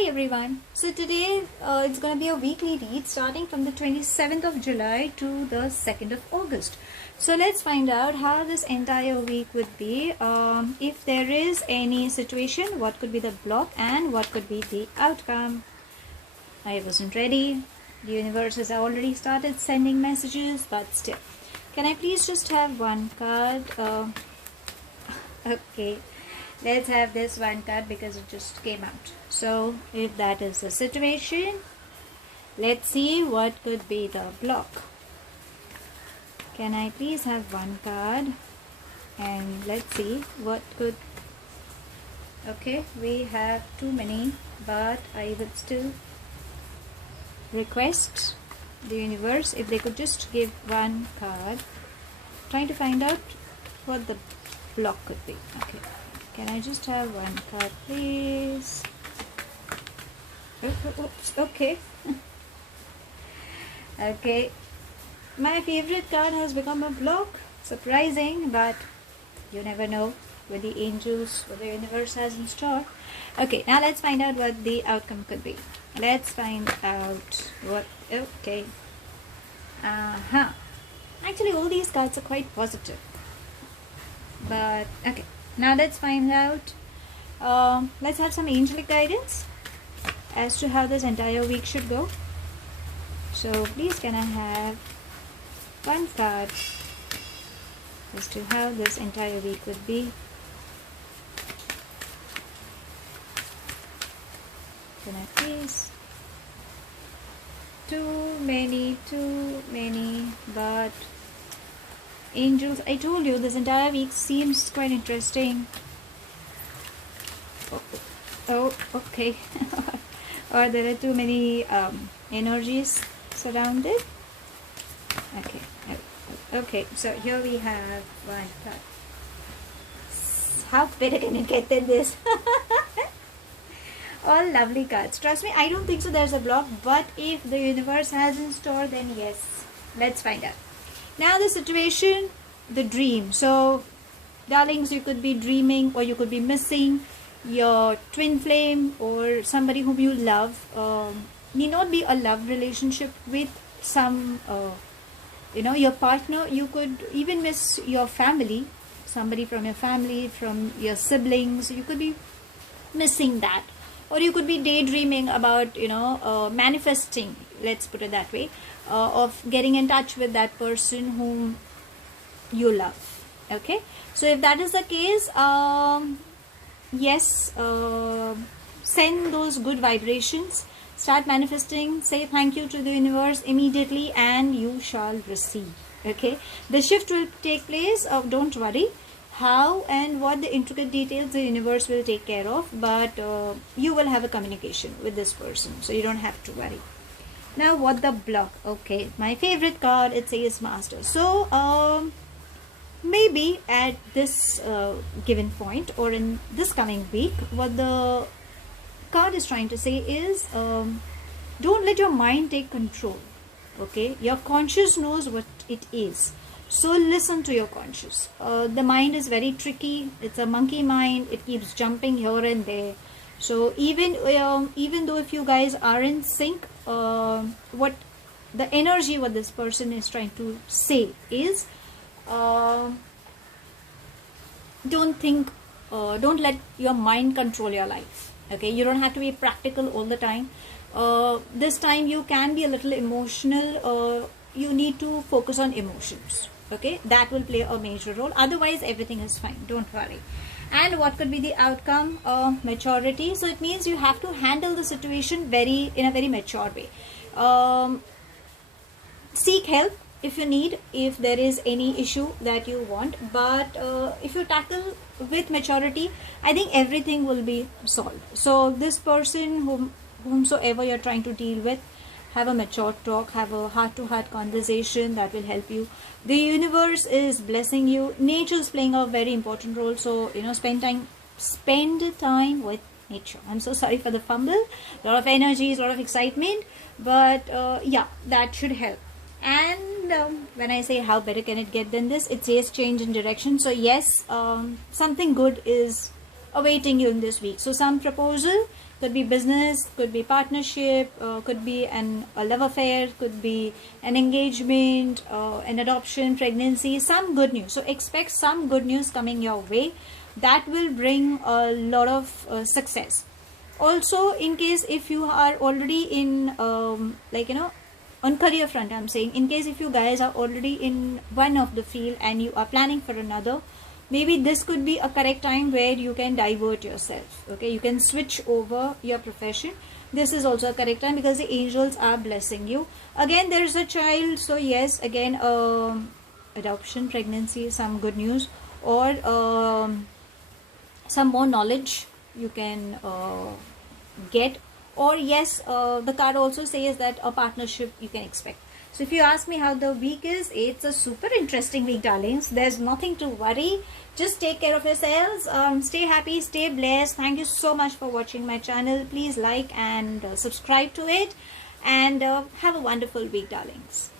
Hi everyone. So today it's going to be a weekly read starting from the 27th of July to the 2nd of August. So let's find out how this entire week would be. If there is any situation, what could be the block and what could be the outcome. I wasn't ready. The universe has already started sending messages, but still. Can I please just have one card? Okay. Let's have this one card because it just came out. So if that is the situation, let's see what could be the block. Can I please have one card? And let's see what could... Okay, we have too many, but I would still request the universe if they could just give one card. Trying to find out what the block could be. Okay. Can I just have one card, please? Oops, okay. Okay. My favorite card has become a block. Surprising, but you never know with the angels, what the universe has in store. Okay, now let's find out what the outcome could be. Let's find out what... Okay. Actually, all these cards are quite positive. But, okay. Now let's find out, let's have some angelic guidance as to how this entire week should go. So please can I have one card as to how this entire week would be. Can I please? Too many, but... Angels, I told you this entire week seems quite interesting. Oh, okay. Or there are too many energies surrounded. Okay, so here we have one card. How better can it get than this? All lovely cards. Trust me, I don't think so there's a block, but if the universe has in store, then yes. Let's find out. Now the situation, the dream. So, darlings, you could be dreaming or you could be missing your twin flame or somebody whom you love. Need not be a love relationship with some, your partner. You could even miss your family, somebody from your family, from your siblings. You could be missing that. Or you could be daydreaming about, manifesting, let's put it that way, of getting in touch with that person whom you love. Okay, so if that is the case, yes, send those good vibrations, start manifesting, say thank you to the universe immediately, and you shall receive. Okay, the shift will take place. Don't worry how and what the intricate details the universe will take care of, but you will have a communication with this person, so you don't have to worry. Now what the block? Okay, my favorite card, it says Master. So maybe at this given point or in this coming week, what the card is trying to say is don't let your mind take control. Okay, your conscious knows what it is, so listen to your conscious. The mind is very tricky. It's a monkey mind. It keeps jumping here and there. So even though if you guys are in sync, what the energy what this person is trying to say is, don't let your mind control your life. Okay, you don't have to be practical all the time. This time you can be a little emotional. You need to focus on emotions. Okay, that will play a major role. Otherwise everything is fine, don't worry. And what could be the outcome? Maturity. So it means you have to handle the situation in a very mature way. Seek help if you need, if there is any issue that you want, but if you tackle with maturity, I think everything will be solved. So this person whomsoever you're trying to deal with, have a mature talk, have a heart-to-heart conversation that will help you. The universe is blessing you. Nature is playing a very important role. So, spend time with nature. I'm so sorry for the fumble. A lot of energy, a lot of excitement. But, yeah, that should help. And when I say how better can it get than this, it says change in direction. So, yes, something good is awaiting you in this week. So some proposal, could be business, could be partnership, could be a love affair, could be an engagement, an adoption, pregnancy, some good news. So expect some good news coming your way that will bring a lot of success. Also, in case if you are already in on career front, I'm saying, in case if you guys are already in one of the field and you are planning for another, maybe this could be a correct time where you can divert yourself. Okay, you can switch over your profession. This is also a correct time because the angels are blessing you. Again, there is a child, so yes, again, adoption, pregnancy, some good news, or some more knowledge you can get, or yes, the card also says that a partnership you can expect. So if you ask me how the week is, it's a super interesting week, darlings. There's nothing to worry. Just take care of yourselves. Stay happy, stay blessed. Thank you so much for watching my channel. Please like and subscribe to it, and have a wonderful week, darlings.